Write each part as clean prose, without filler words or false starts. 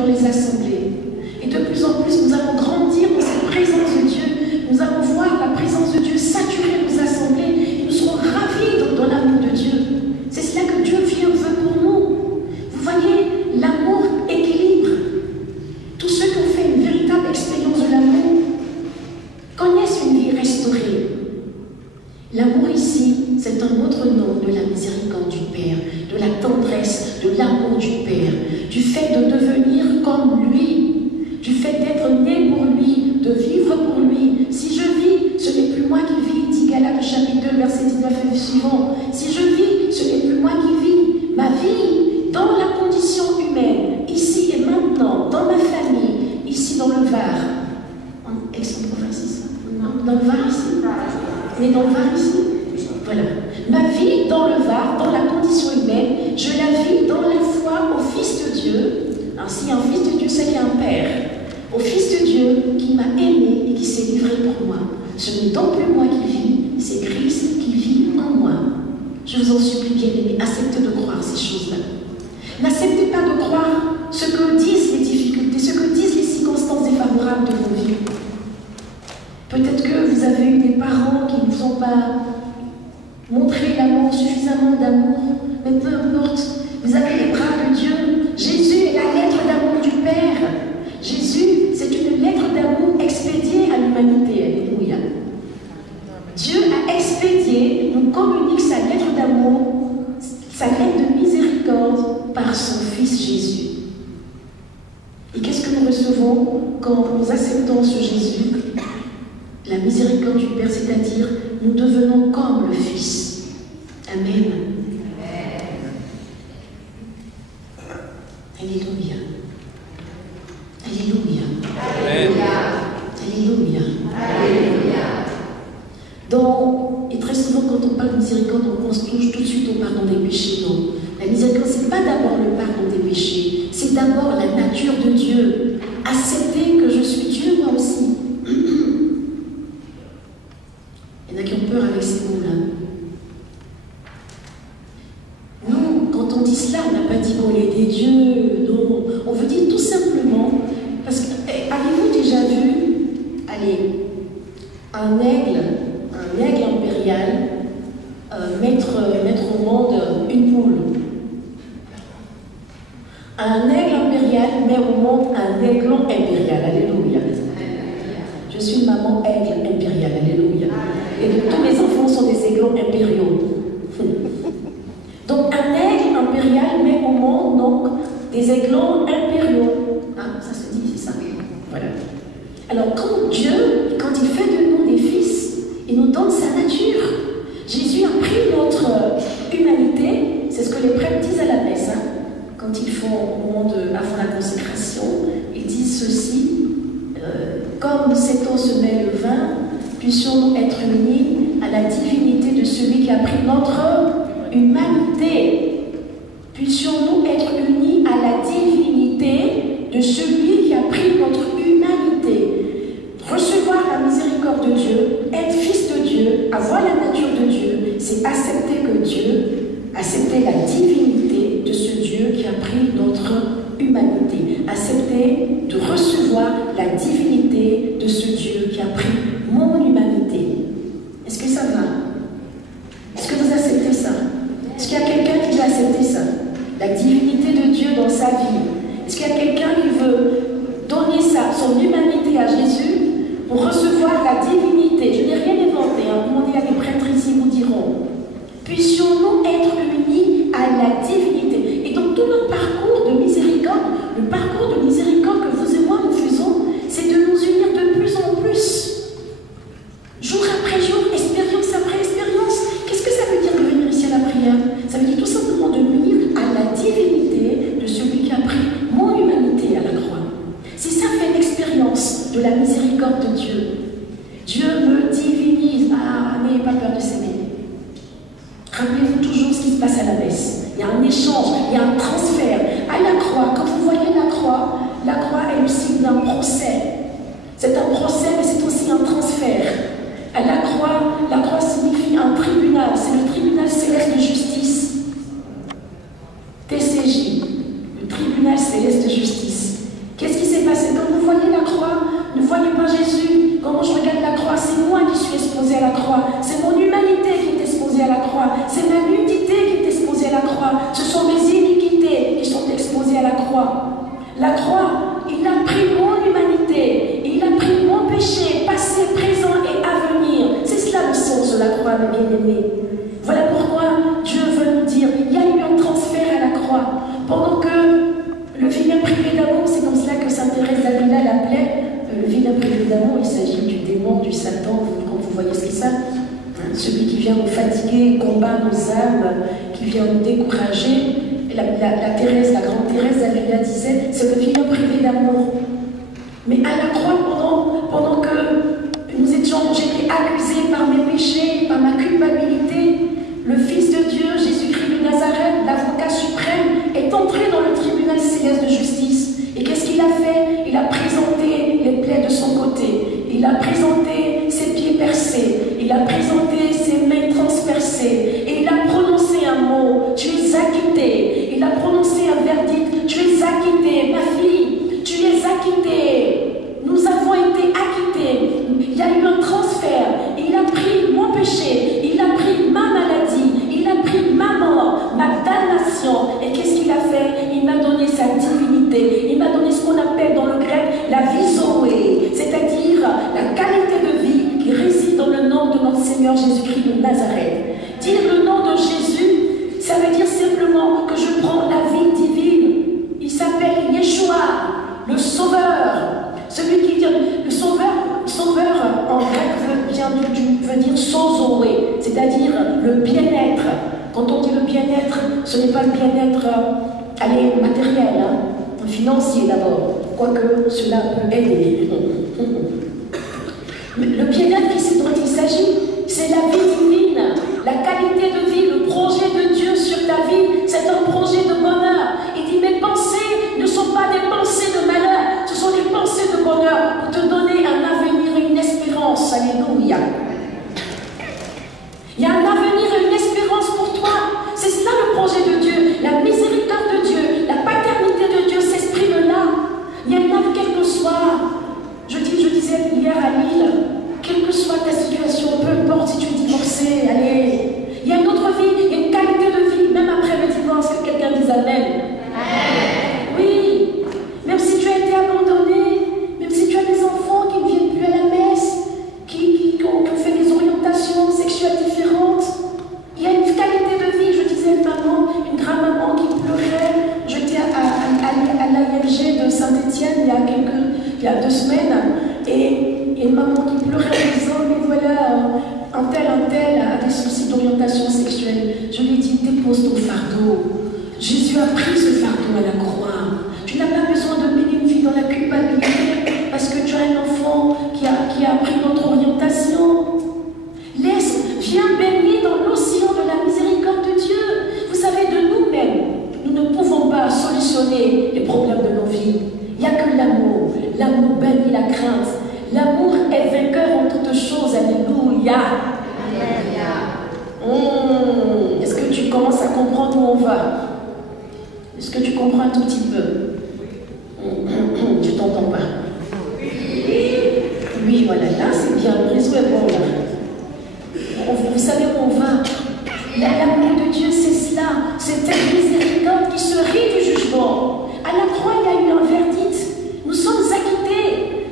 dans les assemblées. Et de plus en plus, nous allons grandir dans cette présence de Dieu. Nous allons voir la présence de Dieu saturer nos assemblées. Et nous serons ravis dans l'amour de Dieu. C'est cela que Dieu veut pour nous. Vous voyez, l'amour équilibre. Tous ceux qui ont fait une véritable expérience de l'amour connaissent une vie restaurée. L'amour ici, c'est un autre nom de la miséricorde du Père, de la tendresse, de l'amour du Père, du fait de devenir comme lui, du fait d'être né pour lui, de vivre pour lui. Si je vis, ce n'est plus moi qui vis, dit Galates chapitre 2, verset 19 et suivant. Si je vis, ce n'est plus moi qui vis. Ma vie, dans la condition humaine, ici et maintenant, dans ma famille, ici dans le Var. En Aix-en-Provence, c'est ça? Dans le Var ici? Mais dans le Var ici? Voilà. Ma vie dans le Var, dans la condition humaine, je la vis dans la foi au Fils de Dieu. Ainsi, un Fils de Dieu, c'est qu'il y a un Père. Au Fils de Dieu qui m'a aimé et qui s'est livré pour moi. Ce n'est donc plus moi qui vis, c'est Christ qui vit en moi. Je vous en supplie, bien-aimés, acceptez de croire ces choses-là. N'acceptez pas de croire ce que disent les difficultés, ce que disent les circonstances défavorables de vos vies. Peut-être que vous avez eu des parents qui ne vous ont pas montré l'amour, suffisamment d'amour, mais peu importe, vous avez les bras de Dieu. Jésus est la lettre d'amour du Père. Jésus, c'est une lettre d'amour expédiée à l'humanité. Alléluia. Dieu a expédié, nous communique sa lettre d'amour, sa lettre de miséricorde par son Fils Jésus. Et qu'est-ce que nous recevons quand nous acceptons ce Jésus? La miséricorde du Père, c'est-à-dire nous devenons comme le Fils. Amen. Alléluia. Alléluia. Alléluia. Alléluia. Et très souvent, quand on parle de miséricorde, on pense tout de suite au pardon des péchés. Non. La miséricorde, ce n'est pas d'abord le pardon des péchés, c'est d'abord la nature de Dieu. Accepter que je suis Dieu, moi aussi. Il y en a qui ont peur avec ces mots-là. Nous, quand on dit cela, on n'a pas dit bon, il est des dieux, non. On veut dire tout simplement, parce que avez-vous déjà vu, allez, un aigle impérial mettre au monde une poule? Un aigle impérial met au monde un aiglon impérial. Alléluia. Je suis une maman aigle impériale. Alléluia. Et tous mes enfants sont des aiglons impériaux. Donc un aigle impérial met au monde donc des aiglons impériaux. Ah, ça se dit, c'est ça. Voilà. Alors quand Dieu, quand il fait de nous des fils, il nous donne sa nature. Jésus a pris notre humanité, c'est ce que les prêtres disent à la messe, hein, quand ils font au moment avant la consécration, ils disent ceci, comme cette eau se mêle le vin, puissions-nous être unis à la divinité de celui qui a pris notre humanité. Puissions-nous être unis à la divinité de celui qui a pris notre humanité. Recevoir la miséricorde de Dieu, être fils de Dieu, avoir la nature de Dieu, c'est accepter que Dieu, accepter la divinité de ce Dieu qui a pris notre humanité. Accepter de recevoir la divinité de ce Dieu qui a pris mon humanité. Est-ce que ça va? Est-ce que vous acceptez ça? Est-ce qu'il y a quelqu'un qui veut accepter ça? La divinité de Dieu dans sa vie. Est-ce qu'il y a quelqu'un qui veut donner son humanité à Jésus pour recevoir la divinité? Je n'ai rien inventé, hein. Demandez à des prêtres ici, vous diront. Puissions-nous être unis à la divinité. Et donc tout notre parcours de miséricorde, le parcours de miséricorde que vous et moi nous faisons, c'est de nous unir de plus en plus. Jour après jour, expérience après expérience. Qu'est-ce que ça veut dire de venir ici à la prière? Ça veut dire tout simplement de m'unir à la divinité de celui qui a pris mon humanité à la croix. Si ça fait l'expérience de la miséricorde de Dieu, Dieu me divinise. Ah, n'ayez pas peur de s'aimer. Rappelez-vous toujours ce qui se passe à la messe. Il y a un échange, il y a un transfert. À la croix, quand vous voyez la croix est le signe d'un procès. C'est un procès, mais c'est aussi un transfert. À la croix signifie un tribunal. C'est le tribunal céleste de justice. TCJ, le tribunal céleste de justice. La croix, il a pris mon humanité, il a pris mon péché, passé, présent et à venir. C'est cela le sens de la croix, mes bien-aimés. Voilà pourquoi Dieu veut nous dire, il y a eu un transfert à la croix. Pendant que le vilain privé d'amour, c'est comme cela que Sainte Thérèse d'Avila l'appelait, le vilain privé d'amour, il s'agit du démon, du Satan, quand vous voyez ce qu'il c'est. Celui qui vient nous fatiguer, combat nos âmes, qui vient nous décourager. Et la grande Thérèse d'Avila disait, c'est le vilain privé d'amour. Mais à la croix, pendant que j'étais accusée par mes péchés, par ma culpabilité, le Fils de Dieu, Jésus-Christ de Nazareth, l'avocat suprême, est entré dans le tribunal céleste de justice. Et qu'est-ce qu'il a fait? Il a présenté les plaies de son côté. Il a présenté ses pieds percés. Il a présenté ses mains transpercées. Et il a prononcé un mot. Tu es acquitté. Il a prononcé un verdict. Tu es acquitté, ma fille. Tu es acquitté. Nous avons été acquittés. Il y a eu un transfert. Il a pris mon péché. Il a pris ma maladie. Il a pris ma mort, ma damnation. Et qu'est-ce qu'il a fait? Il m'a donné sa divinité. Il m'a donné ce qu'on appelle dans le grec la vie zoé, c'est-à-dire la qualité de vie qui réside dans le nom de notre Seigneur Jésus-Christ de Nazareth. Dire le nom de Jésus, ça veut dire simplement que je prends la vie divine. Il s'appelle Yeshua, le Sauveur. Celui qui vient, le Sauveur en grec veut dire sozoé, c'est-à-dire le bien-être. Quand on dit le bien-être, ce n'est pas le bien-être matériel, financier d'abord, quoique cela peut aider. Le bien-être dont il s'agit, c'est la vie divine, la qualité de vie, le projet de Dieu sur ta vie, c'est un projet de bonheur. Il dit, mes pensées ne sont pas des pensées de malheur, ce sont des pensées de bonheur pour te donner un avenir et une espérance. Alléluia. Il y a un avenir et une espérance pour toi. C'est cela le projet de Dieu, la miséricorde de Dieu, la paternité de Dieu s'exprime là. Il y a une quelle que soit, je disais hier à Lille, quelle que soit ta situation, peu importe si tu es divorcé, allez, il y a une autre vie, il y a une qualité de vie, même après le divorce, que quelqu'un dise Amen. Oui, même si tu as été abandonné, même si tu as des enfants qui ne viennent plus à la messe, qui ont fait des orientations sexuelles différentes, il y a une qualité de vie. Je disais une grand-maman qui pleurait. J'étais à l'AILG de Saint-Étienne il y a 2 semaines, et une maman qui pleurait en disant, mais voilà, un tel a des soucis d'orientation sexuelle. Je lui ai dit, dépose ton fardeau. Jésus a pris ce fardeau à la croix. Tu n'as pas besoin de mener une vie dans la culpabilité parce que tu as un enfant qui a pris notre orientation. Viens baigner dans l'océan de la miséricorde de Dieu. Vous savez, de nous-mêmes, nous ne pouvons pas solutionner les problèmes de nos vies. Il n'y a que l'amour. L'amour bannit la crainte. L'amour est vainqueur en toutes choses. Alléluia. Est-ce que tu commences à comprendre où on va? Est-ce que tu comprends un tout petit peu? Tu t'entends pas? Oui, voilà, là c'est bien, le réseau est bon là. Vous savez où on va? L'amour de Dieu, c'est cela, c'est cette miséricorde qui se rit du jugement. À la croix, il y a eu un verdict. Nous sommes acquittés.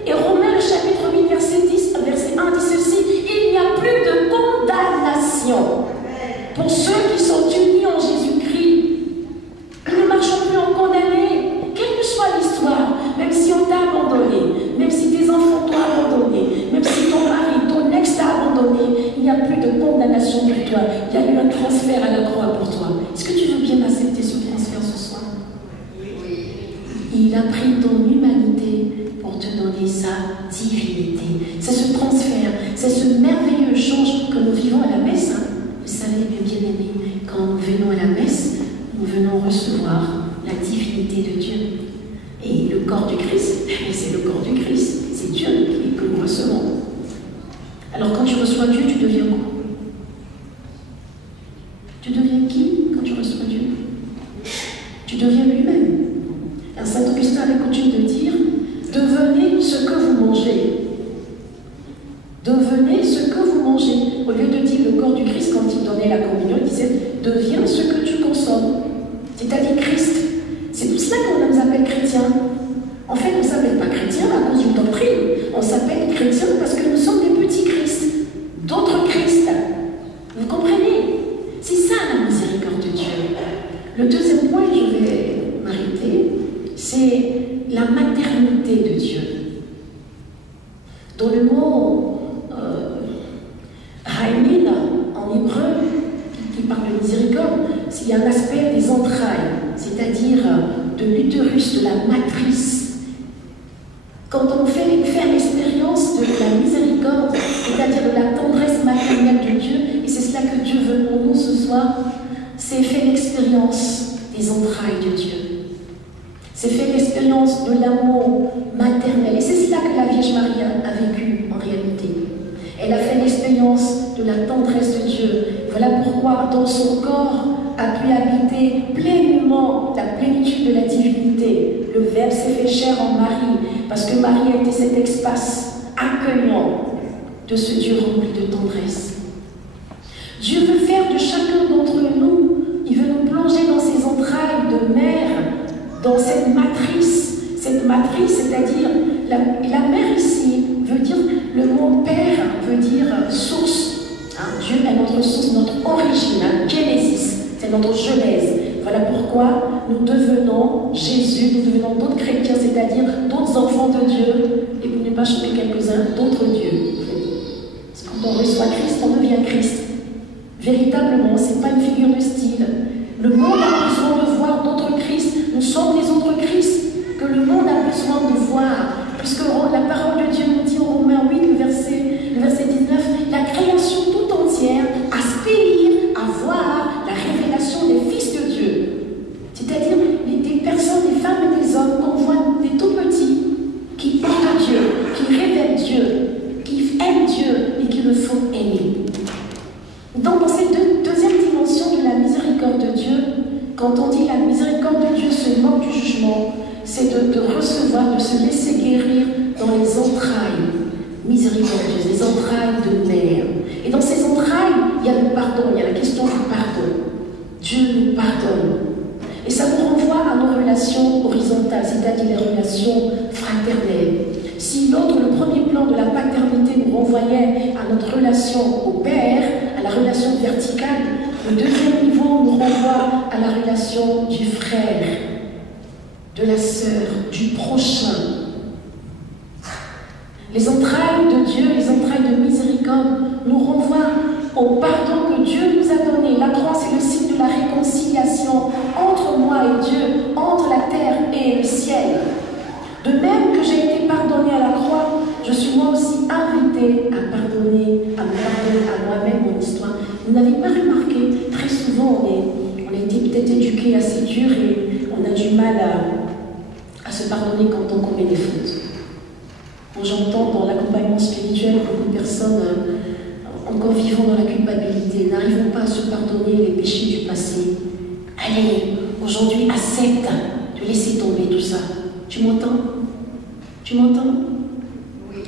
Et Romains, le chapitre 8, verset 1 dit ceci: il n'y a plus de condamnation pour ceux qui sont unis en Jésus-Christ. Nous ne marchons plus en condamnés, quelle que soit l'histoire, même si on t'a abandonné, même si tes enfants t'ont abandonné, même si ton mari, ton ex t'a abandonné, il n'y a plus de condamnation pour toi. Il y a eu un transfert à la croix pour toi. Est-ce que tu veux bien accepter ce transfert ce soir? Il a pris ton humanité pour te donner sa divinité. C'est ce transfert, c'est ce merveilleux échange que nous vivons à la messe. Vous savez, mes bien-aimés, quand nous venons à la messe, nous venons recevoir la divinité de Dieu. Et le corps du Christ, c'est le corps du Christ, c'est Dieu que nous recevons. Alors quand tu reçois Dieu, tu deviens quoi? Tu deviens qui quand tu reçois Dieu? Tu deviens lui-même. Saint Augustin avait coutume de dire: devenez ce que vous mangez. Devenez ce que vous mangez. Au lieu de dire le corps du Christ, quand il donnait la communion, il disait: deviens ce que tu consommes. C'est-à-dire Christ. C'est pour cela qu'on nous appelle chrétiens. chrétiens. En fait, on ne s'appelle pas chrétien à cause d'une doctrine. On s'appelle chrétien parce que nous sommes des petits Christ, d'autres Christ. Vous comprenez? C'est ça la miséricorde de Dieu. Le deuxième point, je vais m'arrêter, c'est la maternité de Dieu. Dans le mot Haïmin en hébreu, qui parle de miséricorde, il y a un aspect des entrailles, c'est-à-dire de l'utérus, de la matrice. Quand on fait l'expérience de la miséricorde, c'est-à-dire de la tendresse maternelle de Dieu, et c'est cela que Dieu veut pour nous ce soir, c'est faire l'expérience des entrailles de Dieu. C'est faire l'expérience de l'amour maternel. Et c'est cela que la Vierge Marie a vécu en réalité. Elle a fait l'expérience de la tendresse de Dieu. Voilà pourquoi dans son corps a pu habiter pleinement la plénitude de la divinité. Le Verbe s'est fait chair en Marie, parce que Marie a été cet espace accueillant de ce Dieu rempli de tendresse. Dieu veut faire de chacun d'entre nous, il veut nous plonger dans ses entrailles de mère, dans cette matrice, c'est-à-dire la mère ici veut dire, le mot père veut dire source. Dieu est notre source, notre origine, Genesis, c'est notre genèse. Voilà pourquoi nous devenons Jésus, nous devenons d'autres chrétiens, c'est-à-dire d'autres enfants de Dieu, et pour ne pas choquer quelques-uns, d'autres dieux. Parce que quand on reçoit Christ, on devient Christ. Véritablement, ce n'est pas une figure de style. Le monde a besoin de voir d'autres Christ. Nous sommes les autres Christ que le monde a besoin de voir. Puisque la parole de Dieu nous dit en Romains 8, le verset 19, la création tout entière aspire à voir la révélation des fils de Dieu. C'est-à-dire des personnes, des femmes et des hommes qu'on voit des tout petits qui portent Dieu, qui révèlent Dieu, qui aiment Dieu et qui le font aimer. Donc dans cette deuxième dimension de la miséricorde de Dieu, quand on dit la miséricorde de Dieu se moque du jugement, c'est de recevoir, de se laisser guérir dans les entrailles miséricordieuses, les entrailles de mère. Et dans ces entrailles, il y a le pardon, il y a la question du pardon. Dieu nous pardonne. Et ça nous renvoie à nos relations horizontales, c'est-à-dire les relations fraternelles. Si l'autre, le premier plan de la paternité nous renvoyait à notre relation au Père, à la relation verticale, le deuxième niveau nous renvoie à la relation du frère, de la sœur, du prochain. Les entrailles de Dieu, les entrailles de miséricorde nous renvoient au pardon que Dieu nous a donné. La croix, c'est le signe de la réconciliation entre moi et Dieu, entre la terre et le ciel. De même que j'ai été pardonné à la croix, je suis moi aussi invité à pardonner, à me pardonner à moi-même mon histoire. Vous n'avez pas remarqué, très souvent on a été peut-être éduqués assez dur et on a du mal à se pardonner quand on commet des fautes. Quand j'entends dans l'accompagnement spirituel beaucoup de personnes encore vivant dans la culpabilité, n'arrivant pas à se pardonner les péchés du passé. Allez, aujourd'hui, accepte de laisser tomber tout ça. Tu m'entends? Tu m'entends?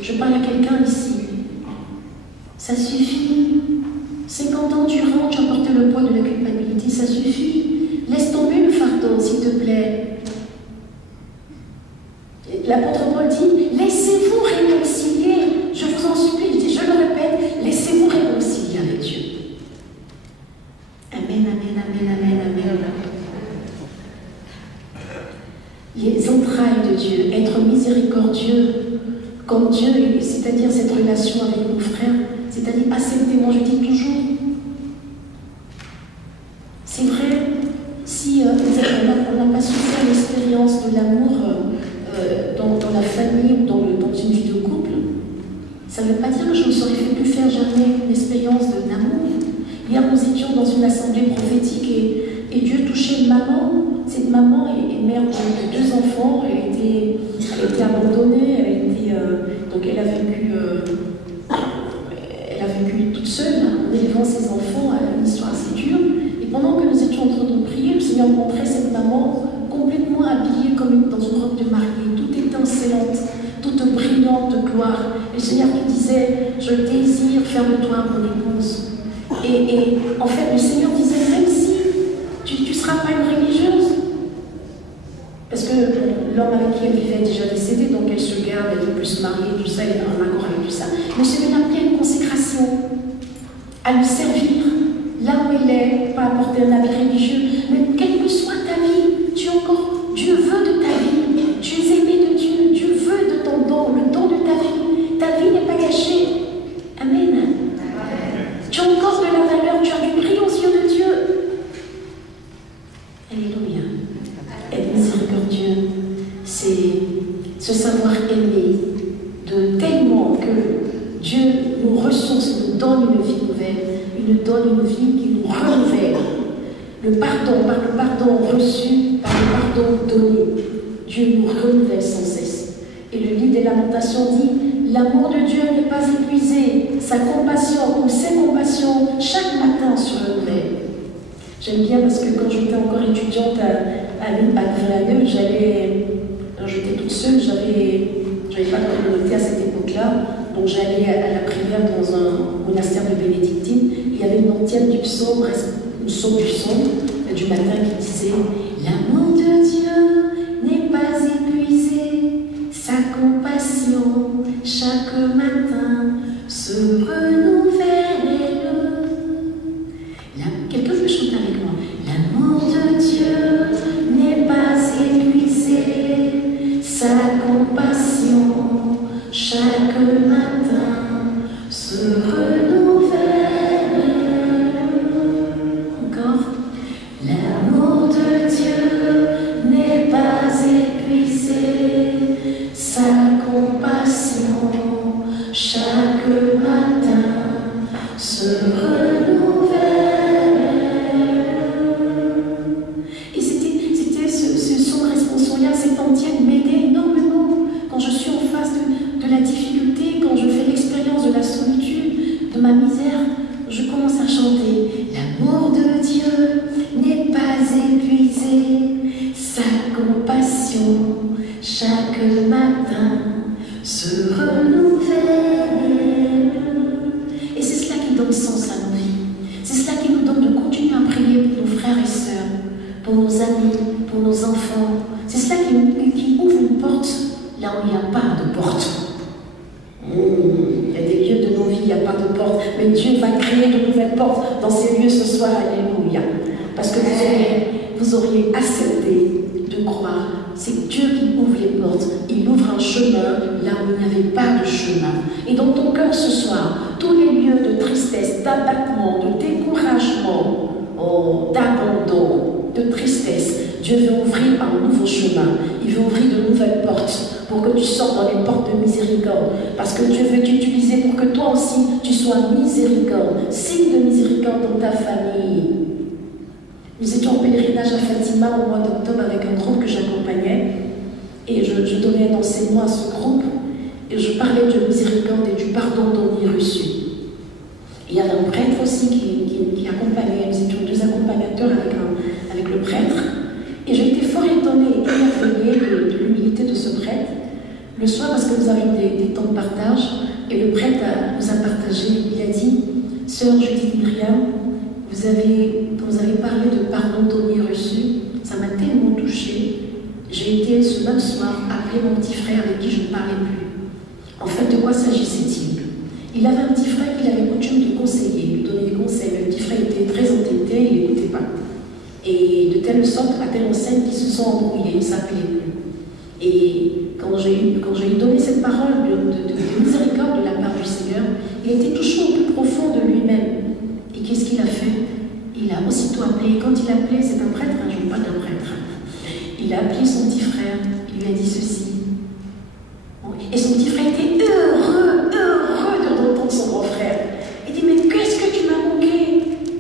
Je parle à quelqu'un ici. Ça suffit. 50 ans durant, tu as porté le poids de la culpabilité, ça suffit. Laisse tomber le fardeau, s'il te plaît. L'apôtre Paul dit, laissez-vous réconcilier. Je vous en supplie, je le répète, laissez-vous réconcilier avec Dieu. Amen, amen, amen, amen, amen. Les entrailles de Dieu, être miséricordieux comme Dieu, c'est-à-dire cette relation avec nos frères, c'est-à-dire accepter, moi je dis toujours, c'est vrai, si on n'a pas su faire l'expérience de l'amour dans la famille ou dans une vie de couple, ça ne veut pas dire que je ne saurais plus faire jamais une expérience d'amour. Hier, nous étions dans une assemblée prophétique et Dieu touchait une maman. Cette maman est mère de 2 enfants, elle était abandonnée, donc elle a vécu toute seule en élevant ses enfants, elle a une histoire assez dure. Et pendant que nous étions en train de prier, le Seigneur montrait cette maman complètement habillée comme dans une robe de mariée, toute étincelante, toute brillante de gloire. Et le Seigneur lui disait, je désire faire de toi mon épouse. Et en fait, le Seigneur disait, même si tu ne seras pas une religieuse, parce que l'homme avec qui elle vivait est déjà décédé, donc elle se garde, elle ne peut se marier, tout ça, elle est en accord avec tout ça. Mais celui-là a pleine consécration à lui servir là où il est, pas apporter un habit religieux, mais quelle que soit ta vie, Dieu veut de ta vie, tu es aimé de Dieu, Dieu veut de ton don, le don de ta vie n'est pas gâchée. Amen. Tu as encore de la valeur, tu as du prix aux yeux de Dieu. Alléluia. Être miséricordieux, c'est se savoir aimer de tellement que Dieu nous ressource, nous donne une vie nouvelle, il nous donne une vie qui nous renouvelle. Le pardon, par le pardon reçu, par le pardon donné, Dieu nous renouvelle sans cesse. Et le livre des Lamentations dit, l'amour de Dieu n'est pas épuisé, sa compassion ou ses compassions chaque matin se renouvellent. J'aime bien parce que quand j'étais encore étudiante à l'UNE, j'étais toute seule, j'avais pas de communauté à cette époque-là, donc j'allais à la prière dans un monastère de bénédictine. Il y avait une antienne du psaume, une psaume du matin qui disait « L'amour de Dieu n'est pas épuisé, sa compassion chaque matin se renouvelle. » Quelqu'un peut chanter avec moi. L'amour de Dieu n'est pas épuisé, sa compassion chaque matin se renouvelle. Encore. L'amour de Dieu n'est pas épuisé, sa compassion chaque matin se renouvelle. Cette entière m'aidait énormément quand je suis en face de la difficulté, quand je fais l'expérience de la solitude, de ma misère, je commence à chanter. L'amour de Dieu n'est pas épuisé, sa compassion chaque matin se renouvelle. Et c'est cela qui donne sens à nos vies. C'est cela qui nous donne de continuer à prier pour nos frères et sœurs, pour nos amis, pour nos enfants. C'est cela qui ouvre une porte là où il n'y a pas de porte. Il y a des lieux de nos vies, il n'y a pas de porte. Mais Dieu va créer de nouvelles portes dans ces lieux ce soir. Alléluia. Parce que vous auriez accepté de croire. C'est Dieu qui ouvre les portes. Il ouvre un chemin là où il n'y avait pas de chemin. Et dans ton cœur ce soir, tous les lieux de tristesse, d'abattement, de découragement, d'abandon, de tristesse, Dieu veut ouvrir un nouveau chemin. Il veut ouvrir de nouvelles portes pour que tu sortes dans les portes de miséricorde. Parce que Dieu veut t'utiliser pour que toi aussi, tu sois miséricorde. Signe de miséricorde dans ta famille. Nous étions en pèlerinage à Fatima au mois d'octobre avec un groupe que j'accompagnais. Et je donnais un enseignement à ce groupe. Et je parlais de miséricorde et du pardon donné reçu. Il y avait un prêtre aussi qui accompagnait. Nous étions deux accompagnateurs avec le prêtre. Et j'ai été fort étonnée et émerveillée de l'humilité de ce prêtre. Le soir, parce que nous avions des temps de partage, et le prêtre nous a partagé, il a dit, « Sœur Judith Myriam, quand vous avez parlé de pardon donné reçu, ça m'a tellement touchée. J'ai été ce même soir appeler mon petit frère avec qui je ne parlais plus. En fait, de quoi s'agissait-il? Il avait un petit frère qu'il avait coutume de conseiller, de donner des conseils. Le petit frère était très entêté, il n'écoutait pas. Et de telle sorte, à telle enseigne qu'ils se sont embrouillés, ils ne s'appelaient plus. Et quand j'ai donné cette parole de miséricorde de la part du Seigneur, il était touché au plus profond de lui-même. Et qu'est-ce qu'il a fait? Il a aussitôt appelé. Quand il a appelé, c'est un prêtre, je ne parle pas d'un prêtre. Il a appelé son petit frère, il lui a dit ceci. Et son petit frère était heureux d'entendre son grand frère. Il dit, mais qu'est-ce que tu m'as manqué?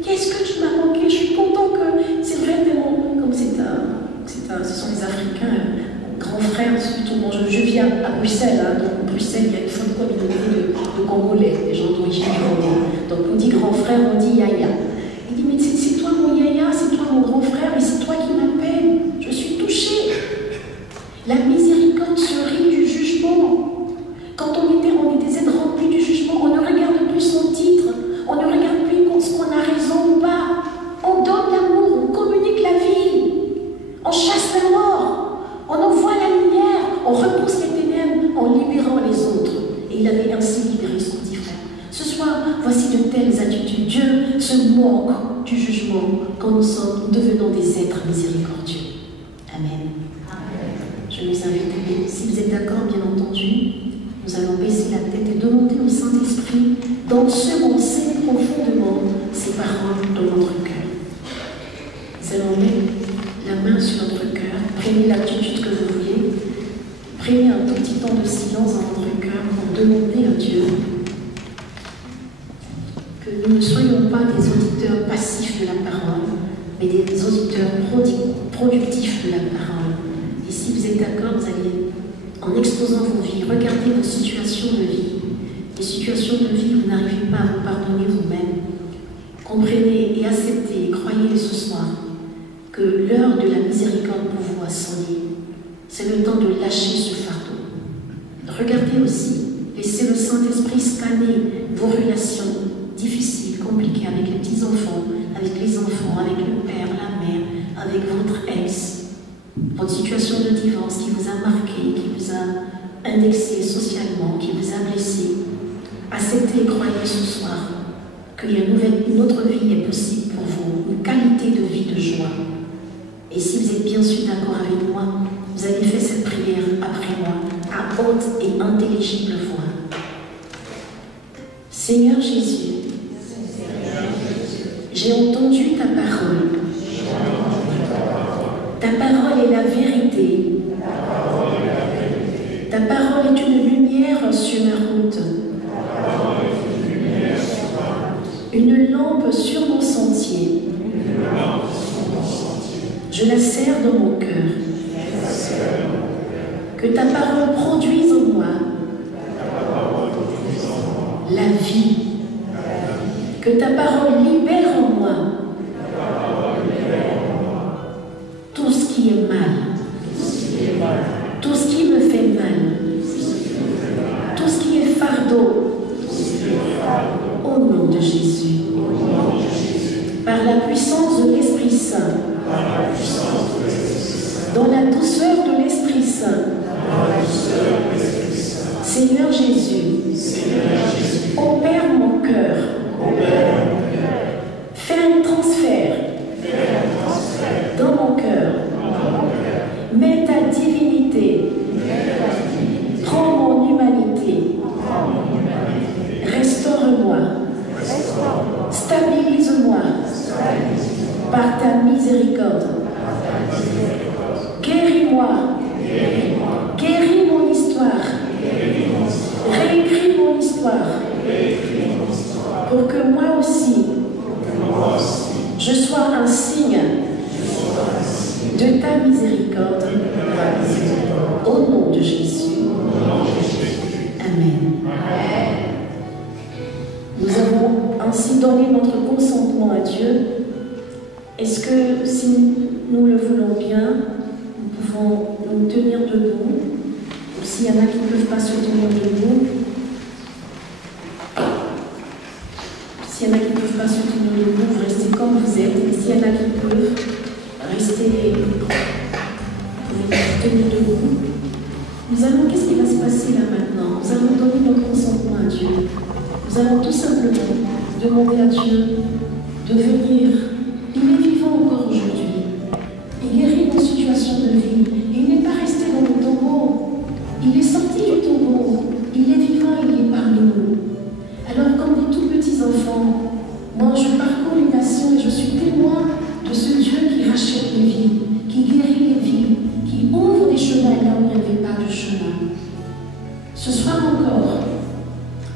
Qu'est-ce que tu m'as manqué? Je suis content que, c'est vrai, tellement, comme ce sont les Africains, mon grand frère, je vis à Bruxelles, hein, donc à Bruxelles, il y a une forte communauté de Congolais, des gens d'origine congolaise. Donc on dit grand frère, on dit yaya. Il dit, mais c'est toi mon yaya, c'est toi mon grand frère, et c'est toi qui m'appelles. Je suis touchée. La miséricorde se rit du jugement. Quand on était remplis du jugement, on ne regarde plus son titre, on ne regarde plus ce qu'on a raison ou pas. On donne l'amour, on communique la vie, on chasse la mort, on envoie la lumière. on repousse les ténèbres en libérant les autres. Et il avait ainsi libéré son petit frère. Ce soir, voici de telles attitudes. Dieu se moque du jugement quand nous devenons des êtres miséricordieux. Amen. Je vous invite, si vous êtes d'accord, bien entendu, nous allons baisser la tête et demander au Saint-Esprit d'ensemencer profondément ces paroles dans notre cœur. Nous allons mettre la main sur notre cœur, prenez l'attitude que vous voulez, prenez un tout petit temps de silence dans votre cœur pour demander à Dieu que nous ne soyons pas des auditeurs passifs de la parole, mais des auditeurs productifs de la parole. Et si vous êtes d'accord, vous allez, en exposant vos vies, regarder vos situations de vie, les situations de vie où vous n'arrivez pas à vous pardonner vous-même. Comprenez et acceptez et croyez ce soir que l'heure de la miséricorde pour vous a sonné. C'est le temps de lâcher ce fardeau. Regardez aussi, laissez le Saint-Esprit scanner vos relations difficiles, compliquées avec les petits-enfants, avec les enfants, avec le père, la mère, avec votre ex, votre situation de divorce qui vous a marqué, qui vous a indexé socialement, qui vous a blessé. Acceptez et croyez ce soir qu'il y a une autre vie est possible pour vous, une qualité de vie de joie. Et si vous êtes bien sûr d'accord avec moi, vous allez faire cette prière après moi, à haute et intelligible voix. Seigneur Jésus, j'ai entendu ta parole. Ta parole est la vérité. Ta parole est une lumière sur ma route. Une lampe sur mon sentier. Je la serre dans mon cœur. Que ta parole produise en moi la vie. Que ta parole libère en moi tout ce qui est mal. Tout ce qui me fait mal. Tout ce qui est fardeau. Au nom de Jésus. Par la puissance de l'Esprit Saint. Dans la douceur de l'Esprit Saint. Seigneur Jésus, opère mon cœur. Fais un transfert dans mon cœur. Mets ta divinité. Prends mon humanité. Restaure-moi. Stabilise-moi par ta miséricorde. Guéris-moi. Guéris mon histoire. Réécris mon histoire. Pour que moi aussi, je sois un signe de ta miséricorde. Au nom de Jésus. Amen. Nous avons ainsi donné notre consentement à Dieu. Est-ce que si nous le voulons bien, nous pouvons nous tenir debout? Ou s'il y en a qui ne peuvent pas se tenir debout, s'il y en a qui ne peuvent pas se tenir debout, vous restez comme vous êtes. Et s'il y en a qui peuvent, rester, vous pouvez tenir debout. Nous allons, qu'est-ce qui va se passer là maintenant? Nous allons donner notre consentement à Dieu. Nous allons tout simplement demander à Dieu de venir. Il est vivant encore aujourd'hui. Il guérit nos situations de vie. Il n'est pas resté dans le tombeau. Il est sorti du tombeau. Il est vivant, il est parmi nous. Alors, comme des tout petits enfants, moi je parcours les nations et je suis témoin de ce Dieu qui rachète les vies, qui guérit les vies, qui ouvre des chemins là où il n'y avait pas de chemin. Ce soir encore,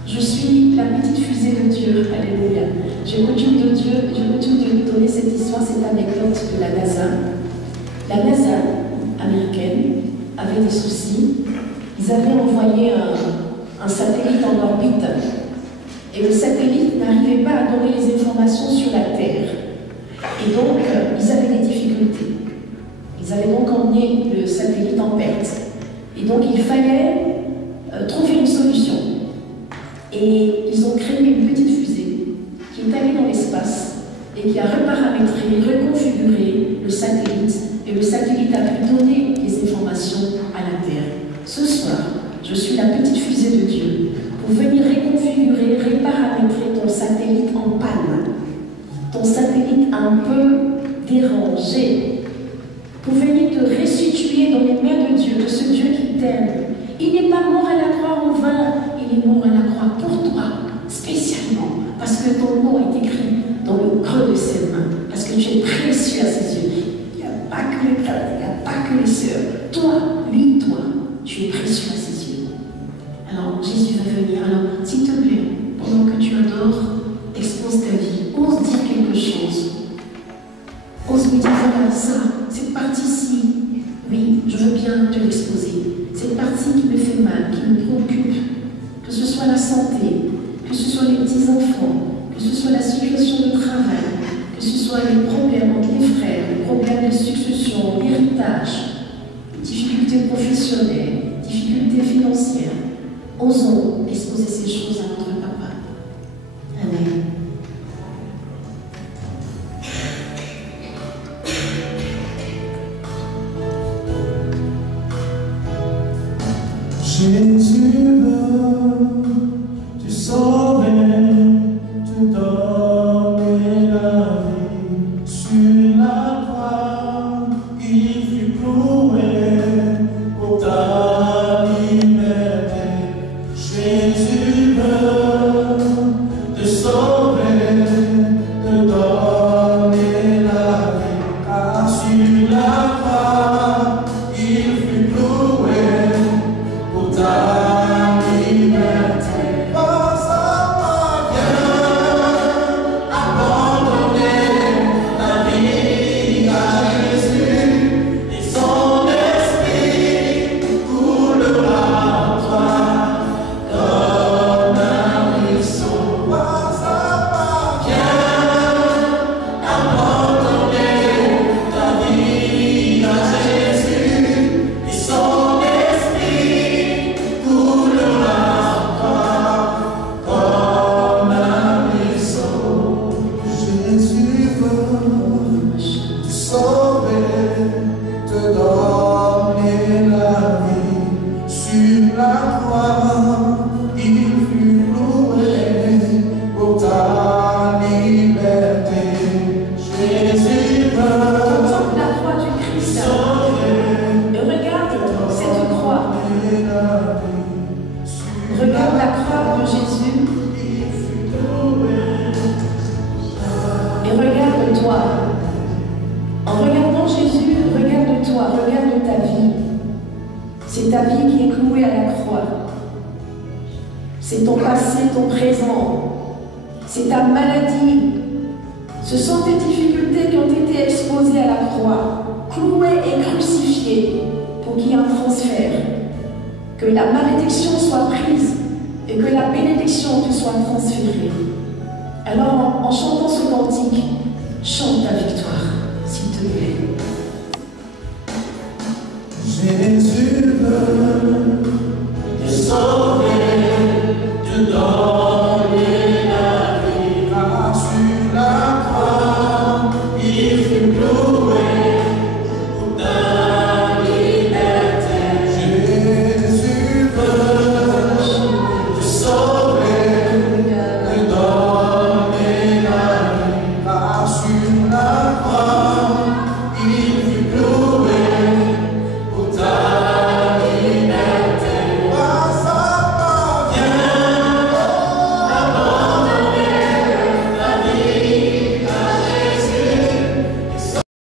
je suis la petite fusée de Dieu. Alléluia. J'ai coutume de Dieu, j'ai coutume de donner cette histoire, cette anecdote de la NASA. La NASA américaine avait des soucis. Ils avaient envoyé un satellite en orbite. Et le satellite n'arrivait pas à donner les informations sur la Terre. Et donc, ils avaient des difficultés. Ils avaient donc emmené le satellite en perte. Et donc, il fallait trouver une solution. Et ils ont créé une petite fusée qui est allée dans l'espace et qui a reparamétré, reconfiguré le satellite. Et le satellite a pu donner les informations à la Terre. je suis la petite fusée de Dieu, pour venir réconfigurer, reparamétrer ton satellite en panne, ton satellite un peu dérangé, pour venir te restituer dans les mains de Dieu, de ce Dieu qui t'aime. Il n'est pas mort à la croix en vain, il est mort à la croix pour toi, spécialement, parce que ton nom est écrit dans le creux de ses mains, parce que tu es précieux à ses yeux. Il n'y a pas que les frères, il n'y a pas que les sœurs. Toi, lui, toi, tu es précieux à ses yeux. Alors, Jésus va venir. Alors, s'il te plaît, pendant que tu adores, expose ta vie, ose dire quelque chose. Ose lui dire, voilà, ça, cette partie-ci, oui, je veux bien te l'exposer. Cette partie qui me fait mal, qui me préoccupe, que ce soit la santé, que ce soit les petits-enfants, que ce soit la situation de travail, que ce soit les problèmes entre les frères, les problèmes de succession, l'héritage, les difficultés professionnelles, difficultés financières. Osons exposer ces choses à notre papa. Amen. Jésus veut te sauver, te donner la vie. Sur la croix, il fut cloué pour ta liberté. Jésus veut te sauver, te donner la vie. Car sur la croix, il fut cloué pour ta liberté. Par sa parole, abandonner la vie à Jésus, et son esprit coulera en toi comme un ruisseau. Par sa parole, abandonner ta vie à Jésus, et son esprit coulera en toi comme un ruisseau. Jésus veut te sauver, te donner la vie. Sur la croix, il fut cloué pour ta liberté. Jésus veut Contemple la croix du te Christ sauver, et regarde cette croix. donner la vie. Sur Regarde la croix de Jésus il fut cloué. et regarde-toi. En regardant Jésus, regarde-toi, regarde ta vie. C'est ta vie qui est clouée à la croix. C'est ton passé, ton présent. C'est ta maladie. Ce sont tes difficultés qui ont été exposées à la croix, clouées et crucifiées pour qu'il y ait un transfert. Que la malédiction soit prise et que la bénédiction te soit transférée. Alors, en chantant ce cantique, chante ta victoire, s'il te plaît. Jésus